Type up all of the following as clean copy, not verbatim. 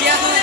chia thôi.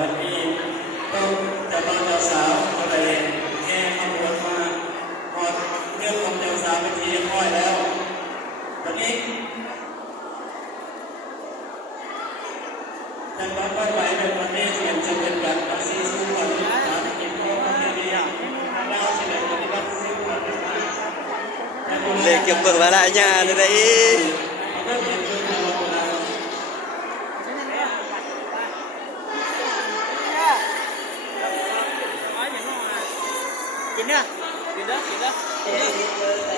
วันนี้ต้องจะนอนเจ้าสาวอะไรแค่ขบวนมาพอเรื่องของเจ้าสาวเป็นที่เรียบร้อยแล้ววันนี้จะรับไหวในวันนี้เสียงจะเป็นแบบอาซีสู้วันนี้สามกินข้าวมันดีเราเฉลิมปฏิบัติสู้วันนี้ Lê kịp bờ vào lại nhà nữa đấy. Kín nữa, kín đó, kín đó, kín đó.